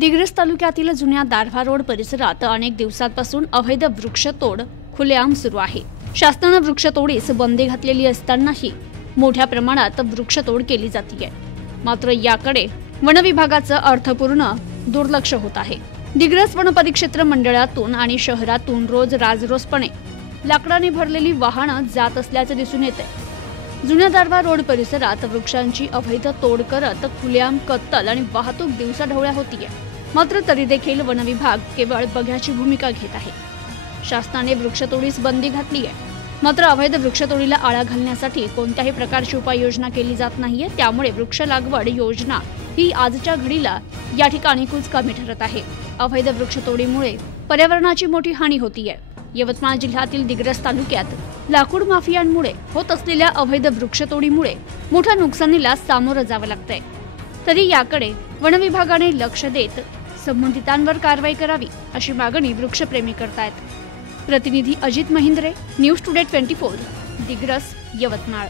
दिग्रस तालुक्यातील जुन्या दारव्हा रोड परिसरात अनेक दिवसांपासून अवैध वृक्षतोड खुलेआम सुरू आहे। शासनाने वृक्षतोडीस बंदी घातलेली असतानाही मोठ्या प्रमाणात वृक्षतोड केली जाते। मात्र याकडे वन विभागाचं अर्थपूर्ण दुर्लक्ष होत आहे। दिग्रस वन परिक्षेत्र मंडळातून आणि शहरातून रोज राजरोसपणे लाकडाने भरलेली वाहनं जात असल्याचे दिसून येते। जुन्या दारव्हा रोड परिसरात वृक्षांची अवैध तोड करत खुलेआम कत्तल आणि वाहतूक दिवसाढवळ्या होतीये। मात्र तरी देखील वन विभाग केवळ बघ्याची भूमिका घेत आहे। शासनाने वृक्षतोडीस बंदी घातली आहे, मात्र अवैध वृक्षतोडीला आळा घालण्यासाठी कोणत्याही प्रकारची उपाययोजना केली जात नाहीये। त्यामुळे वृक्ष लागवड योजना ही आजच्या घडीला या ठिकाणी खूप कमी ठरत आहे। अवैध वृक्षतोडीमुळे पर्यावरणाची मोठी हानी होतीये। यवतमाळ जिल्ह्यातील दिग्रस तालुक्यात लाकूड माफियांमुळे होत असलेल्या अवैध वृक्षतोडीमुळे मोठ्या नुकसानीला सामोरं जावं लागतंय। तरी याकडे वन विभागाने लक्ष देत संबंधितांवर कारवाई करावी अशी मागणी वृक्षप्रेमी करतायत। प्रतिनिधी अजित महिंद्रे, न्यूज टुडे 24, दिग्रस, यवतमाळ।